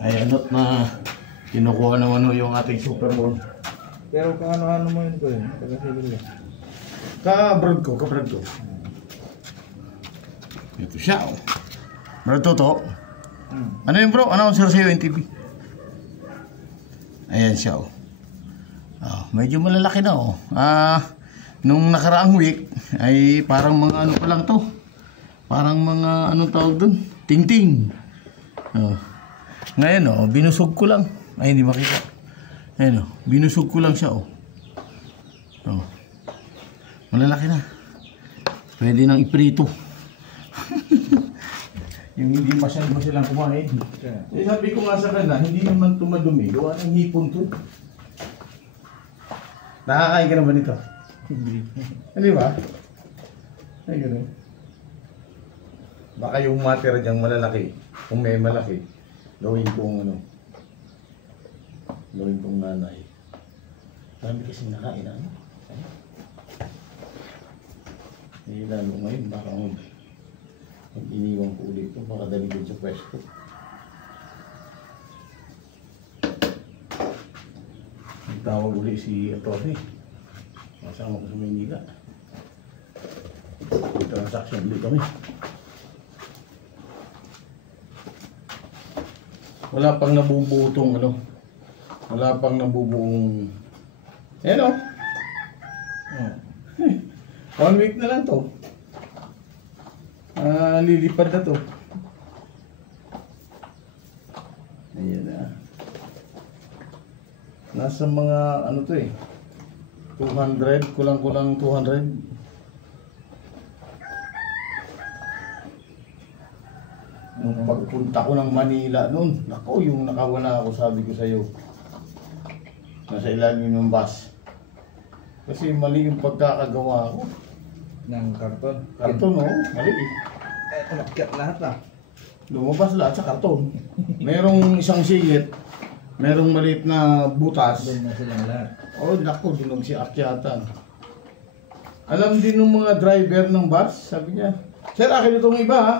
Ay ano't na kinukuha naman yung ating Super Bowl. Pero kung ano-ano mo yun ko yun, taga-civil yan. Ka-brand ko. Ito siya oh. Brad Toto. Ano yun bro? Ano ang sir sa'yo yung TV? Ayan siya oh. Medyo malalaki na oh. Nung nakaraang week ay parang mga ano pa lang to. Parang mga anong tawag dun? Ting-ting. Ngayon oh, binusog ko lang. Ay hindi makita. Ayan oh, binusog ko lang siya oh. Malalaki na. Pwede nang iprito. Yung hindi masyado silang kumain. Eh sabi ko nga sa kanila, hindi naman tumadumi. Gawa ng hipon to. Nakakain ka na ba nito? Hindi ba? Ay gano'n. Baka yung matira diyang malalaki, kung may malaki, gawin kong ano, gawin kong nanay. Dami kasi nakain na ano. Eh lalo ngayon, baka iniwan ko ulit ito para daligin sa pwesto. Nagtawag ulit si Atty. Masama ko sa Maynila. Transaction ulit kami. Wala pang nabubuo itong ano. Wala pang nabubuong. Ayan o. 1 week na lang to. Lilipad na to. Ayan na. Nasa mga ano to eh. 200, kulang-kulang 200. Nung pagpunta ko ng Manila noon, nako yung nakawala ako, sabi ko sa'yo. Nasa ilalim ng bus. Kasi mali yung pagkakagawa ko. Ng karton. Karton oh, mali eh. Umakyat lahat ah. Lumabas lahat sa karton. Merong isang sigit, merong maliit na butas. Doon na silang lahat. Oh, naku, dinog si akyatan. Alam din ng mga driver ng bus, sabi niya, sir, akin itong iba ha.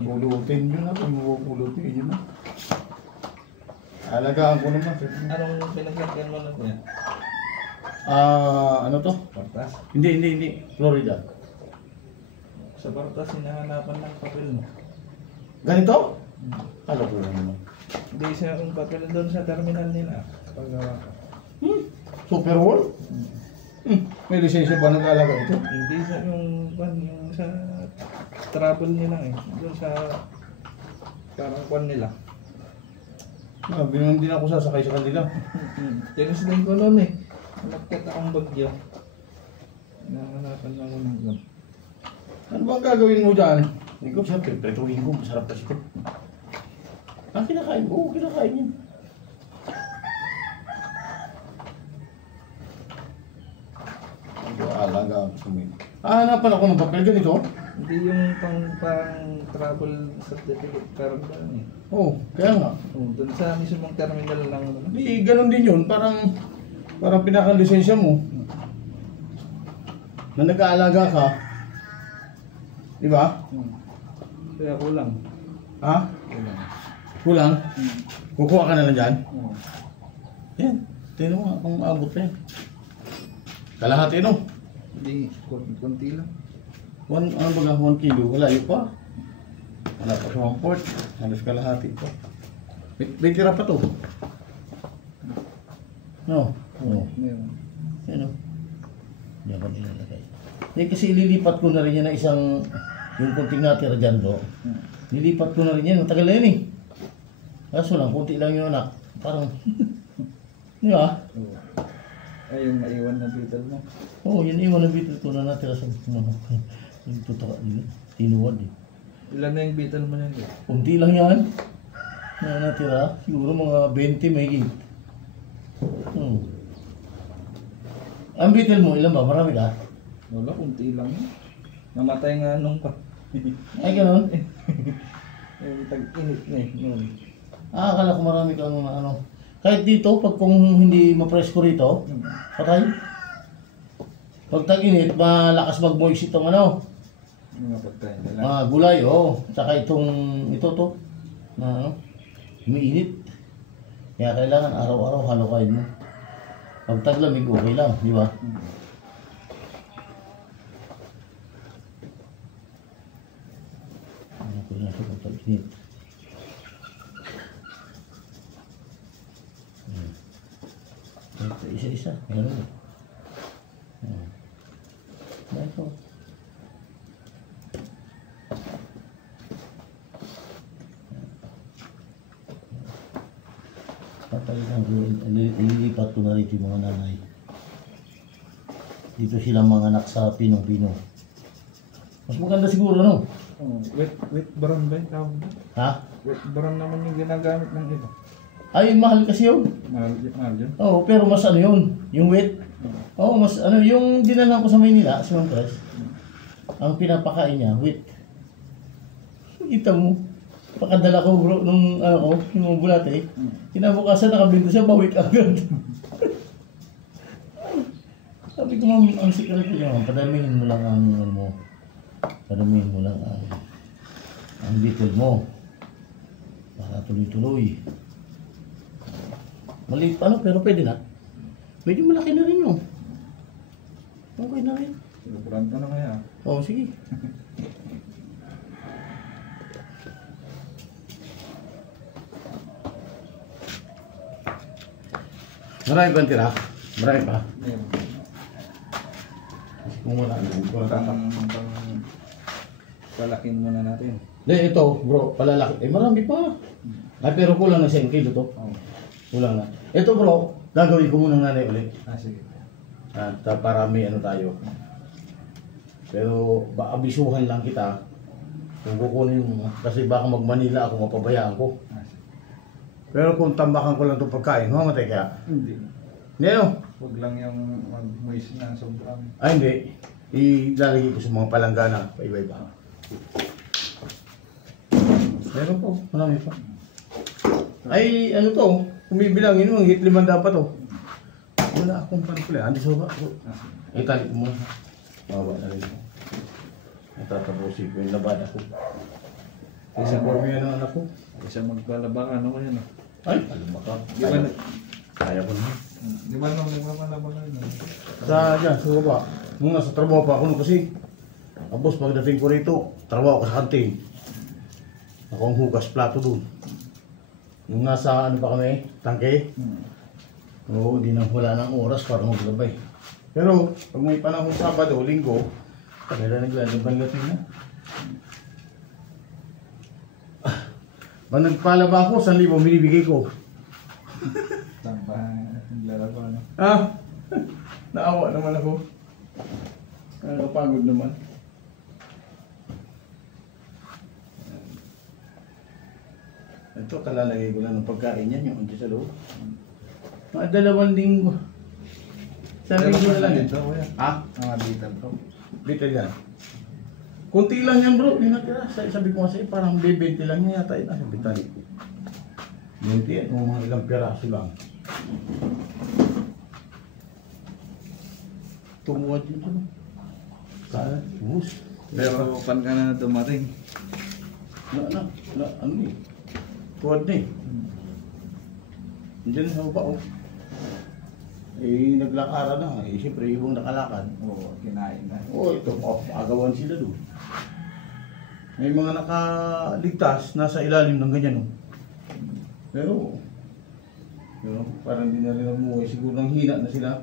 Pulutin nyo na, pulutin nyo na. Alagaan ko naman. Anong pinaglagyan mo lang yan? Ano to? Partas? Hindi. Florida. Sa partas, hinahanapan ng papel mo. Ganito? Alam ko lang naman. Hindi siya yung papel doon sa terminal nila. Paggawa ka. Super World? May lisensya ba nag-alaga ito? Hindi sa yung sa travel nila eh. Doon sa parang kwan nila. Bilang din ako sasakay sa kanila. Tinis din ko noon eh. Nagkat akong bagyo. Nahanapan lang ko ng gam. Ano bang gagawin mo dyan? Hindi ko, siyempre, pretuhin ko. Masarap kasi ito. Kinakain ko. Kinakain yun. Alaga ako sa mga. Hanapan ako ng papel ganito? Hindi yung pang travel certificate card ba eh. Oo, kaya nga. Doon sa mismong terminal lang naman. Di, ganun din yun. Parang pinaka-lisensya mo. Na nag-aalaga ka. Di ba? Kaya kulang. Ha? Kulang. Kulang? Kukuha ka na lang dyan? Yan. Tingnan mo nga kung abot na yan. Kalahati no? Hindi, konti lang. Ano baga? 1 kilo? Wala yun pa. Wala pa sa 1/4. Halos kalahati pa. May tira pa to. No? Oo. Meron. Yan o. Diyan ko nilalagay. Hindi kasi ililipat ko na rin yan na isang yung kunting natira dyan bro. Nilipat ko na rin yan. Matagal na yun eh. Kaso lang, kunti lang yun anak. Parang di ba? Ay, yung maiwan na beetle mo. Oo, yun iwan na beetle ko na natira sa mga yung tutaka nila. Tinuwad eh. Ilan na yung beetle mo yan? Kunti lang yan. Na natira. Siguro mga 20 may gig. Ang beetle mo, ilan ba? Marami ka? Wala, kunti lang yun. Namatay nga nung pa. Ay, ganun? Yung tag-init na eh. Akala ko marami kang ano. Kahit dito, pag kung hindi ma-press ko rito, patay. Pag tag-init, malakas mag-moist itong ano. Mga pagkain nila. Mga gulay, oh. Tsaka itong, ito to. Na ano. Umiinit. Kaya kailangan araw-araw halukain mo. Pag taglamig, okay lang, di ba? Ano ko na ito pag tag-init. Ito, isa-isa. Ano ito? Ito. Ililipat ko na rito yung mga nanay. Dito silang mga anak sa Pinong-Pino. Mas maganda siguro, no? Oh, wet brown ba yung tawag ba? Ha? Wet brown naman yung ginagamit ng iba. Ay, mahal kasi yun. Mahal yun? Oo, pero mas ano yun? Yung wet? Oo, mas ano, yung dinalan ko sa Maynila, si Mang Pres, ang pinapakain niya, wet. Kita mo, pakadala ko bro, nung ano ko, yung bulate, kinabukasan nakabinto siya, bawik agad. Sabi ko, ma'am, ang secret ko naman, padamihin mo lang ang ano mo. Padamihin mo lang ang bitol mo. Para tuloy-tuloy. Maliit pa no, pero pwede na. Medyo malaki na rin no. Okay na rin. Brand ka na kaya? Oo, sige. Marami ba ang tira? Marami pa? Meron. Kung wala, Palakin muna natin. Hindi, ito bro, palalaki. Eh marami pa. Ay, pero kulang na 1 kilo to. Oh. Kulang na. Ito bro, gagawin ko muna ng nanay ulit. Sige. At para may ano tayo. Pero abisuhan lang kita. Kung kukunin mo, kasi baka mag-Manila ako, mapabayaan ko. Sige. Pero kung tambakan ko lang itong pagkain, mamatay kaya? Hindi. Hindi no? Huwag lang yung mag-moist na sobrang. Ay hindi. Ilalagay ko sa mga palanggana, paiba-iba. Meron po, marami pa. Ay, ano to? Kung bibilangin mo, hit 5 dapat to. Wala akong panipula. Andi sa baba. Eh, tali ko muna. Mawa na rin ako. Natatapusin ko yung labada ko. Isa ko yan ang anak ko. Isa magbalabang ano ko yan. Ay, alam mo ka. Di ba? Kaya ko na. Di ba nung nagbalabang ano? Sa dyan, sa baba. Nung nasa trabaho pa ako nung kasi. Tapos pagdating ko rito, trabaho ko sa kanting. Ako ang hugas plato dun. Nung nasa ano pa kami, tangke. Oo, di na wala ng oras para maglabay. Pero pag may panahon Sabado, Linggo, kanila naglalaban natin na. Pag nagpalaba ako, 1,000 binibigay ko. Tamba, naglalaba ano? Ah, naawa naman ako. Nakakapagod naman. Ito, kalalagay ko lang ng pagkain yan, yung andyan sa loob. Mga 2 linggo. Sa linggo na lang yan. Ha? Mga bital ko. Bitter yan. Kunti lang yan bro, yung natira. Sabi ko kasi parang 20 lang niya yata yun. Nasa bital. 20 yan, kung mga ilang piraso lang. Tumuwad yun ito. Sana, bus. Pero pan ka na dumating. Ano eh. Tuwad na eh. Diyan sa baba oh. Eh, naglakaran na. Eh, siyempre, ibang nakalakad. Oo, kinain na. Oo, ito, agawan sila doon. May mga nakaligtas, nasa ilalim ng ganyan, no? Pero parang hindi na rin umuwi. Siguro nang hina na sila.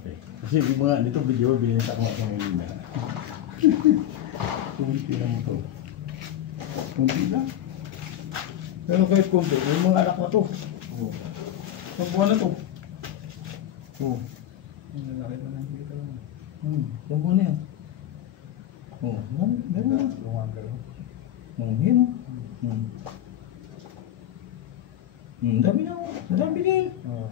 Okay. Kasi yung mga dito, video, binenta ko sa mga hina. Kunti lang ito. Kunti lang. Pero kahit kunti, may mga anak na to. Oo. Sa buwan na to. Oo. Ang lalaki na lang dito. Sa buwan na yan. Oo. Meron na. Lumagal. Yun o. Dami na o. Dami din. Oo.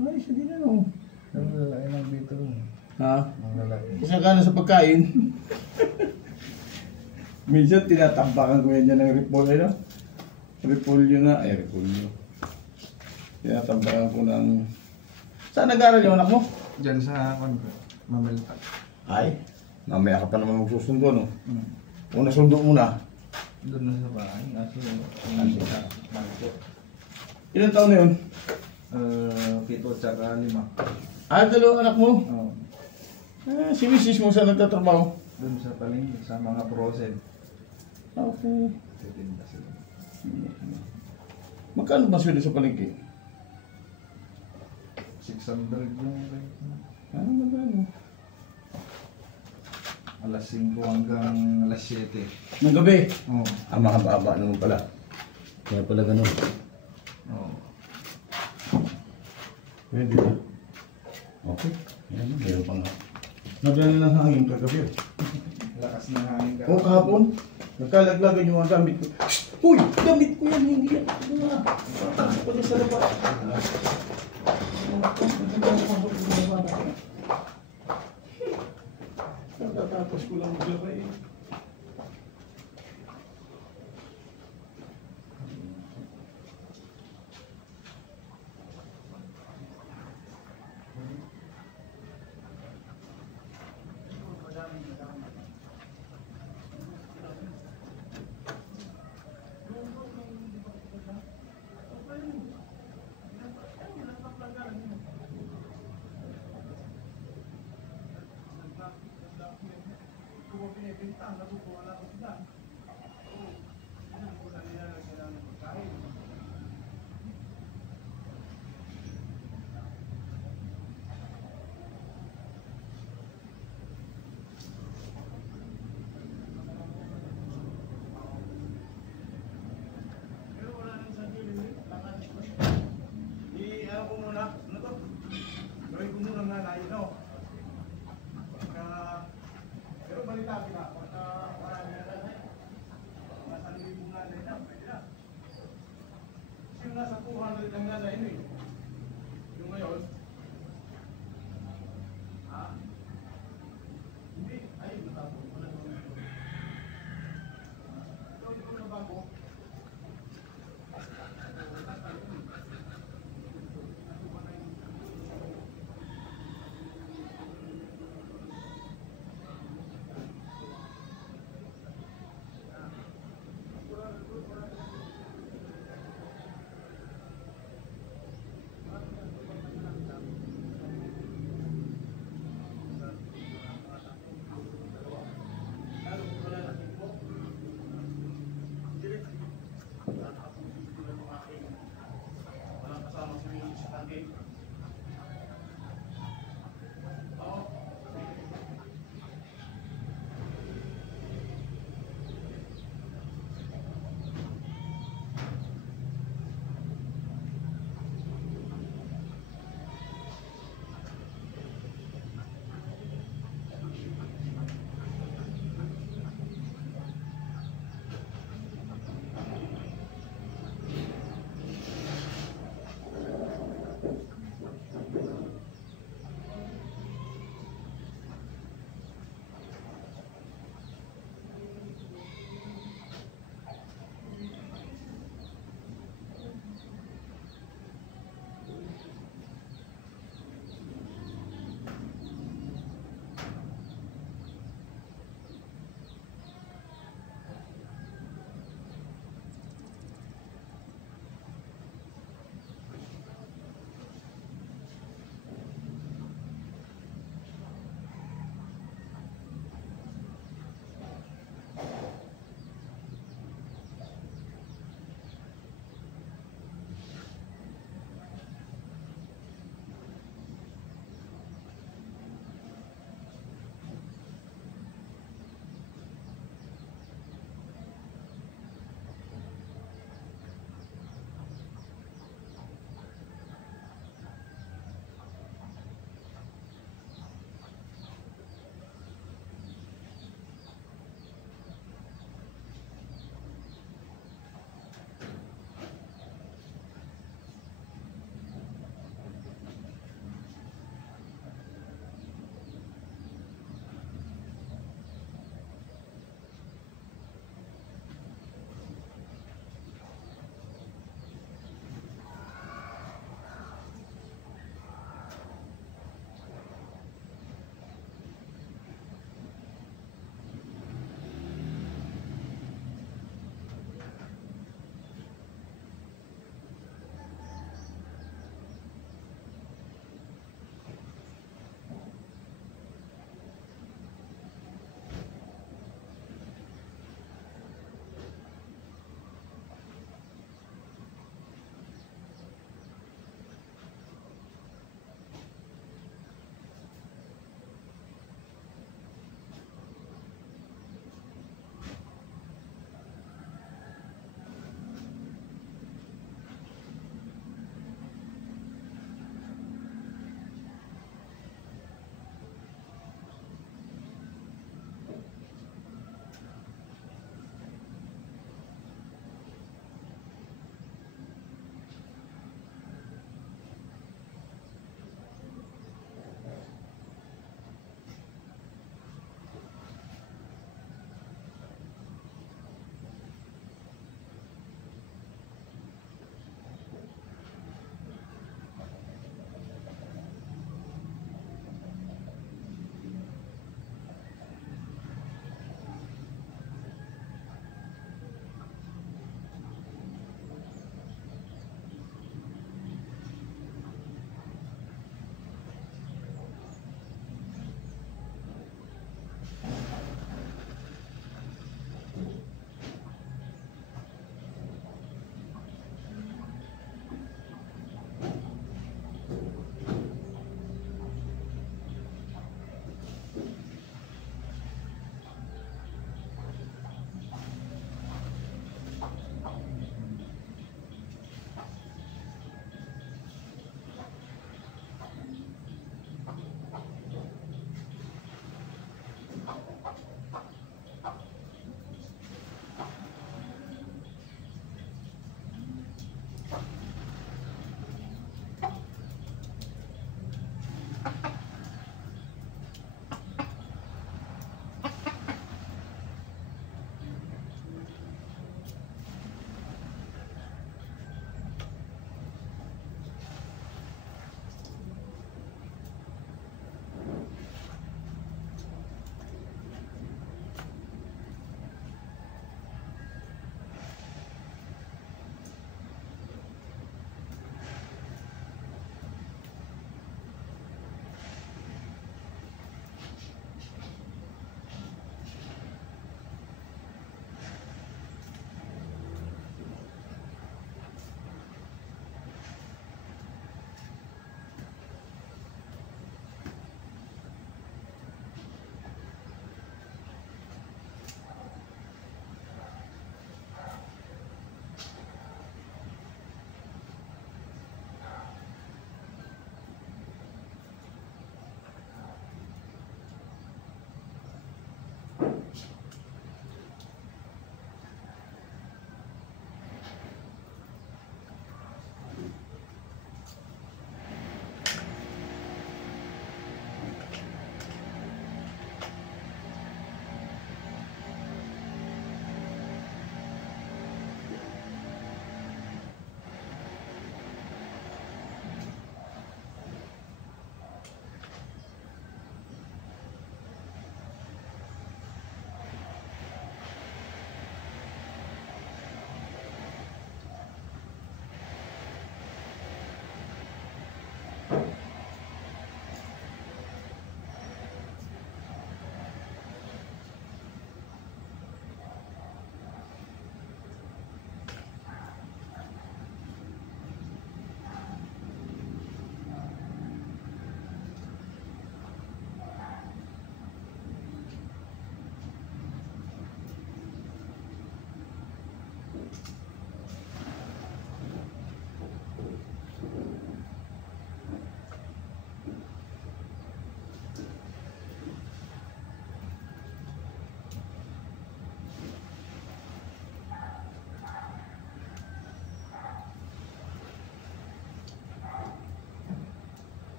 Ay, isa din ano. Ang lalaki lang dito. Ha? Ang lalaki. Isa ka na sa pagkain. Minsan tinatambakan ko yan dyan ng repolyo na. Repolyo na. Ay, repolyo. Tinatambakan ko ng... Saan nag-aaral yung anak mo? Diyan sa Mamelta. Ay, Mamaya ka pa naman magsusundo, no? Hmm. Una sundo muna. Doon na sa bahay. Kaso, Ilan taon na yun? 7 tsaka 5. Dalawang anak mo? Oo. Si misis mo saan nagtatrabaho? Doon sa palengke, sa mga frozen. Okay. Titinda sila. Magkano ba sweldo sa palengke? 600 yung rate. Magkano? Alas 5 hanggang alas 7. Ng gabi? Oo. Mahaba-haba naman pala. Kaya pala ganun. Oo. Pwede ba? Okay. Yan, meron pa nga. Nagdala ng hangin kagabi. Lakas na hangin ka. O kahapon, nagkalaglagan yung mga gamit ko. Shhh! Uy! Gamit ko yan, hindi yan. Tatakot ko dyan sa labas. Natatapos ko lang maglabay. Nasa 200 lang na yun eh. Yung ngayon, hindi, ay, natapos ko na ito. Ito na bago.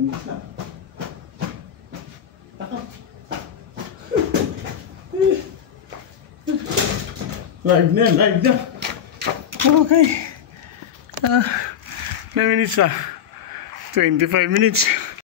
minutes na. Takot. Live na, live na. Okay. 9 minutes 25 minutes.